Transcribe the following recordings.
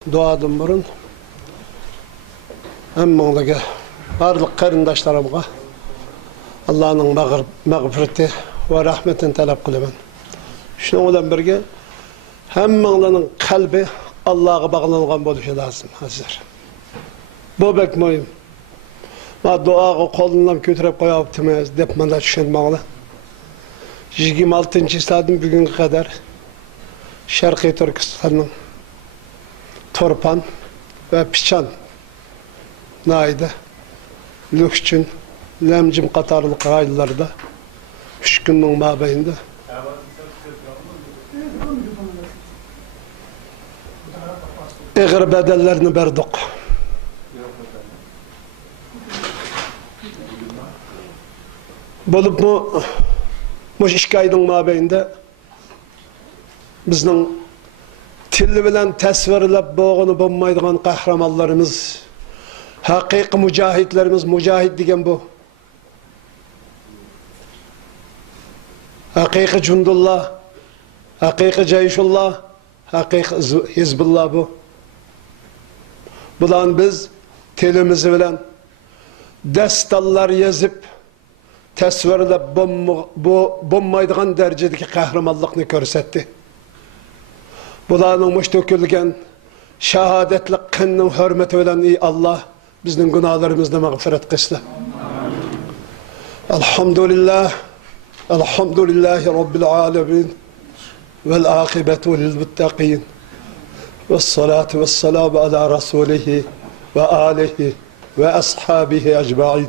Дуадым бұрын әмміңдігі барлық қарындаштарымға Алланың мағыпірті ва рахметін тәләп қылымен. Шының олан бірге әмміңдінің қалбі Аллаға бағыланған болушы лазым әзір. Бұл бәк мойым. Ма дуаға қолынан көтеріп қоя өптіміз деп маңда түшен маңылы. 26-шы садым бүгінгі қадар Шарқи Түркістанның Torpan ve Piçan Naide Lükçün Lemcim Katarlık aylarda üç günün mabeyinde Eğer bedellerini verdik. Bolup mu bu iki ayın mabeyinde bizning tili bilan tasvirlab bo'g'ini bo'lmaydigan qahramonlarimiz haqiqiy mujohidlarimiz mujohid degan bu. Haqiqiy jundulloh haqiqiy jayshulloh haqiqiy hizbulloh bu. Bularni biz tilimiz bilan dastallar yozib tasvirlab bo'lma- bu- bo'lmaydigan darajadagi Bularning mush to'kilgan shahodatli qinning hurmati bilan ey Alloh bizning gunohlarimizni mag'firat qilsin. Alhamdulillah. Alhamdulillahi robbil alamin. Vel akibatu lil muttaqin. Ves salatu ves selamu ala rasulihi ve alihi ve ashabihi ecmaîn.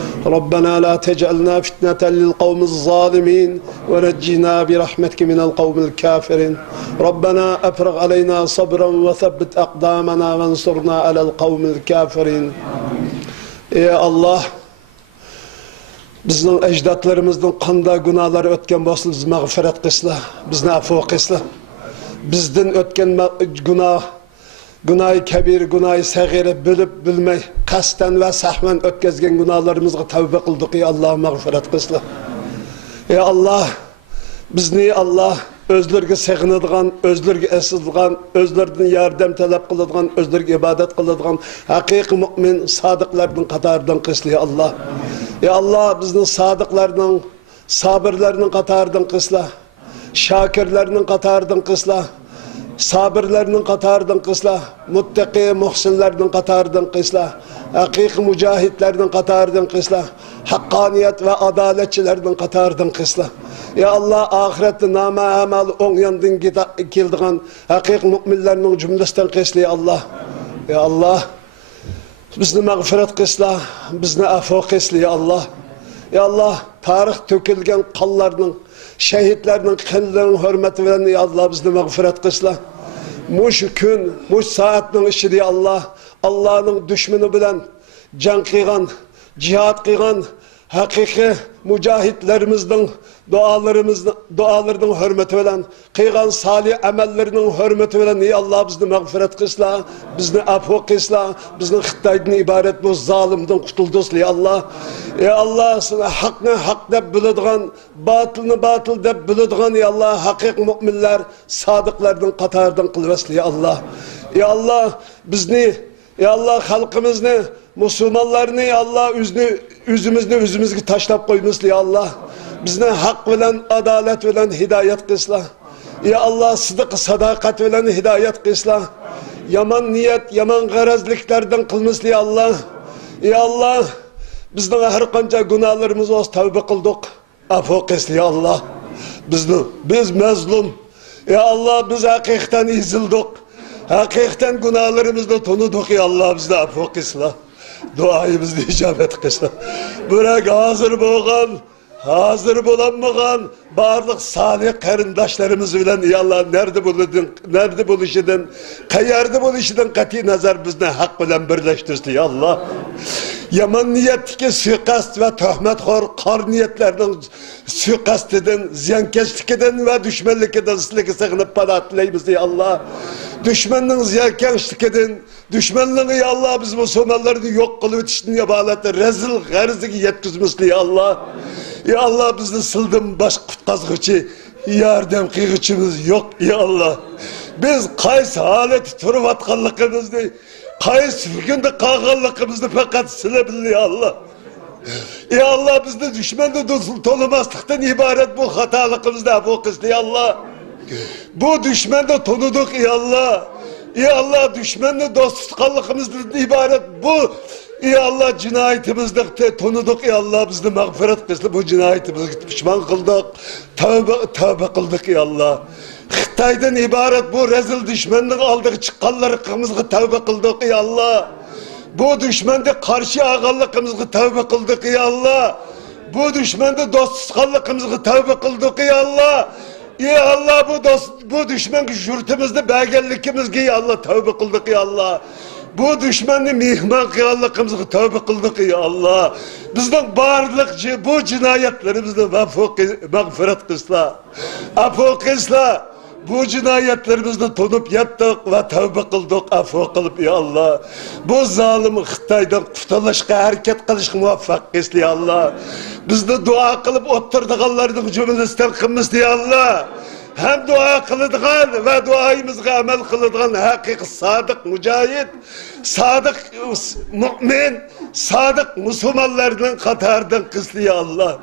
ربنا لا تجعلنا فتنة للقوم الظالمين ونجنا برحمتك من القوم الكافرين ربنا أفرغ علينا صبرا وثبت أقدامنا وانصرنا على القوم الكافرين يا الله bizning ajdodlarimizning qanday gunohlari o'tgan bo'lsa biz mag'firat qilsizlar bizni afv qilsizlar bizdan o'tgan ma- gunoh gunohi kabir gunohi sag'ira bilib bilmay qasddan va sahvan o'tkazgan gunohlarimizga tavba qildik ey alloh mag'firat qilsizlar ey alloh bizni alloh o'zlariga sig'inadigan o'zlariga asilgan o'zlaridan yordam talab qiladigan o'zlariga ibodat qiladigan haqiqiy mo'min sodiqlarning qatoridan qilsin ey alloh ey alloh bizni sodiqlarning sabirlarning qatoridan qilsizlar shokirlarning qatoridan qilsizlar sabirlarning qatoridan qilsizlar muttaqi muhsinlarning qatoridan qilsizlar haqiqiy mujohidlarning qatoridan qilsizlar haqqoniyat va adolatchilarning qatoridan qilsizlar ya alloh oxiratda nama amal o'ng yondan keta- keldigan haqiqiy mo'minlarning jumlasidan qilsizlar ya alloh ya alloh bizni mag'firat qilsizlar bizni afo qilsizlar ya alloh ya alloh tarix to'kilgan qonlarning shahidlarning qinlarining hurmati bilan ya alloh bizni mag'firat qilsizlar mush kun mush soatning ichida ya alloh allohning dushmani bilan jang qilgan jihod qilgan haqiqiy mujohidlarimizning duolarimizni duolarining hurmati bilan qilgan solih amallarining hurmati bilan ey alloh bizni mag'firat qilsizlar bizni afv qilsizlar bizni xitoydan iborat bu zolimdan qutuldirsin ey alloh ey alloh seni haqni haq deb biladigan botilni botil deb biladigan ey alloh haqiqiy mo'minlar sodiqlarning qatoridan qilvasin ey alloh ey alloh bizni ey alloh xalqimizni o'zini o'zimizni o'zimizga tashlab qo'ymasli ey alloh bizni haq bilan adolat bilan hidoyat qilsizlar ey alloh sidiq sadoqat bilan hidoyat qilsizlar yomon niyat yomon g'arazliklardan qilmasli ey alloh ey alloh bizning har qancha gunohlarimiz bo'lsa tavba qildik afo qilsin ey alloh bizni biz mazlum ey alloh biz haqiqatan ezildik. Haqiqatan gunohlarimizni tunidik ey alloh bizni afo qilsinlar duoyimizni ijobat qilsin burak hozir bo'lgan hazır bulanmagan barlık salih qarindoshlarimiz bilan ey Allah nerede buludun nerede buluşudun qayerda buluşudun qat'iy nazar bizni haq bilan birlashtirdi ey Allah. Yomon niyatdagi suiqasd va tuhmatxo'r qor niyatlarning suiqasdidan ziyonkashligidan va dushmanligidan sizlarga sig'inib panoh tilaymiz ey Allah düşmanınız yerken işlik edin. Düşmanlığını Allah biz Müslümanları yok kılıp yetiştin ya bağlattı. Rezil garziki yetkizmişli ya Allah. Ya Allah bizni sildim baş kutkazgıcı. Yardım kıyıcımız yok ya Allah. Biz kaysi halet turvatkanlıkımızdı. Kaysi fikinde kalkanlıkımızdı fakat silebildi ya Allah. Ya Allah bizni düşmanla dolumaslıktan ibaret bu hatalıkımızda bu kızdı ya Allah bu düşmanda tanıdık ey Allah. Ey Allah düşmanla dost tutkanlığımızdan ibaret bu. Ey Allah cinayetimizde tanıdık ey Allah bizni mağfiret kılsın bu cinayetimizi pişman kıldık. Tövbe, tövbe kıldık ey Allah. Xitaydan ibaret bu rezil düşmanlık aldık çıkanlarımızı tövbe kıldık ey Allah. Bu düşmanda karşı ağalıkımızı tövbe kıldık ey Allah. Bu düşmanda dost tutkanlığımızı tövbe kıldık ey Allah. Ey Allah bu dost, bu düşman şurtumuzda belgelikimizge ey Allah tövbe kıldık ey Allah. Bu düşmanı mihman kıyallıkımızı tövbe kıldık ey Allah. Bizden barlık bu cinayetlerimizden mağfiret kısla. Afu kısla. Bu cinayetlerimizde tonup yattık ve tövbe kıldık, afu kılıp ya Allah. Bu zalim Xitay'dan kurtuluşka hareket kılışka muvaffak kıslı ya Allah. Biz de dua kılıp oturduğanlarının cümlesinden kılmış ya Allah. Hem dua kılıdığan ve duayımızga amel kılıdığan hakiki sadık mücahit, sadık mümin, sadık Müslümanlarının katardan kıslı ya Allah.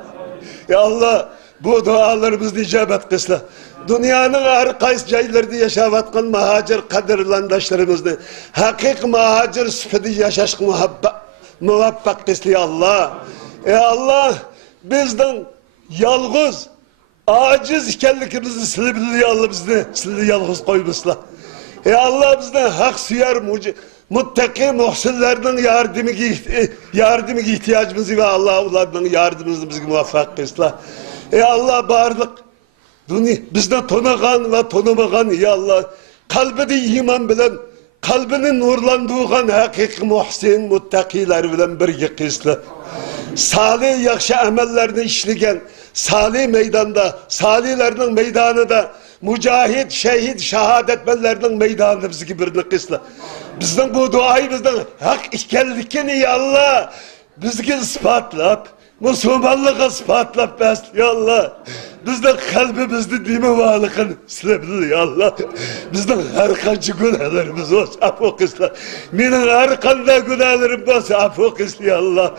Ya Allah bu dualarımızı icabet kısla. Dünyanın her kaysi caylarda yaşavatkan muhacir kadirlandaşlarımızdı. Hakik muhacir süpedi yaşaşk muvaffak kıslı ya Allah. Ya Allah bizden yalğız, aciz ikenlikimizi silibili Allah bizni sili yalğız koymuşlar. Ya Allah bizden hak suyar muci muttaki muhsinlerinin yardımı yardımı ihtiyacımızı ve Allah onlardan yardımımızı muvaffak kılsın. Ey Allah dünya bizde tonagan ve tonamagan ya Allah kalbide iman bilen kalbini nurlandırgan hakiki muhsin muttakiler bilen birge kılsın. Salih yakşı amellerini işligen salih meydanda, salihlerinin meydanında mücahit, şehit, şehadetmenlerinin meydanında bizi birini kısla. Bizden bu duayı bizden hak ikenlikini ya Allah bizgi ispatlap, Müslümanlığı ispatlap bes ya Allah. Bizden kalbimizde dime varlıkın silebilir ya Allah. Bizden her kancı günahlarımız olsun afu kısla. Benim her kanda günahlarım olsun afu ya Allah.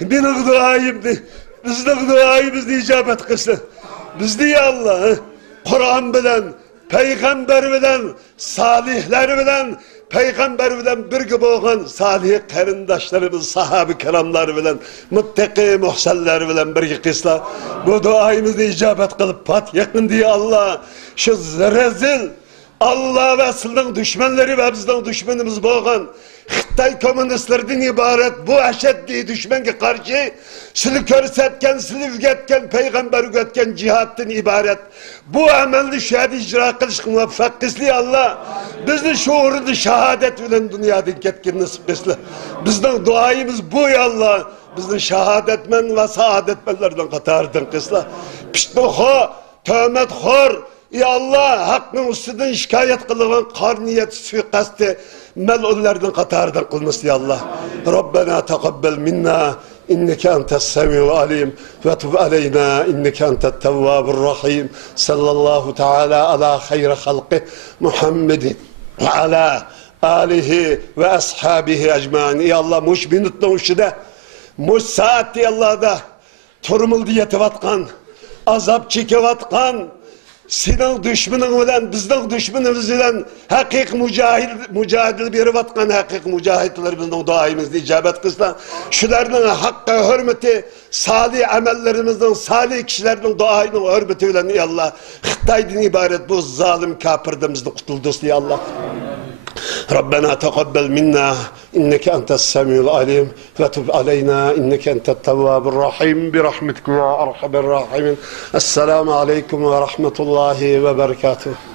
Benim duayımdı. Bizden duayımızda icabet kılsın. Bizde ya Allah. Kur'an bilen, peygamber bilen, salihler bilen, peygamber bilen bir gibi olan salih karindaşlarımız, sahabi keramlar bilen, muttaki muhsenler bilen bir kısla. Bu duayımızda icabet kılıp pat yakın diye Allah. Şu rezil, Allah ve Resul'ün düşmanları ve bizden düşmanımız boğan Xitay komünistlerden ibaret bu eşeddi düşmanga karşı sizi körsetken, sizi ügetken, peygamber ügetken cihattan ibaret. Bu amelni şahidi icra kılış muvaffak kısli Allah. Bizni şuurunu şehadet bilen dünyadan ketkin nasip kısli. Bizden duayımız bu ya Allah. Bizni şehadetmen ve saadetmenlerden katardan kısla. Piştoho, töhmet hor, Ya Allah hakkın üstünden şikayet kılınan karniyet suikastı melunlardan katardan kılması ya Allah. Rabbena tekabbel minna inneke entes semi'u alim ve tub aleyna inneke entet tevvabur rahim sallallahu teala ala hayri halqi Muhammedin ve ala alihi ve ashabihi ecmain. Ya Allah muş minutla uşide muş saat ya Allah da turmul diyetevatkan azap çekevatkan senin düşmanın bilen bizden düşmanımız bilen hakik mücahid mücadele berip atkan hakik mücahitlerimizden duayımızda icabet kılsa şularının hakkı hürmeti salih amellerimizden salih kişilerden duayının hürmeti bilen ey Allah. Xitaydan ibaret bu zalim kafirdimizden kurtuldus ey Allah ربنا تقبل منا. إنك أنت السميع العليم. وتب علينا. إنك أنت التواب الرحيم. برحمتك يا أرحم الراحمين. السلام عليكم ورحمة الله وبركاته.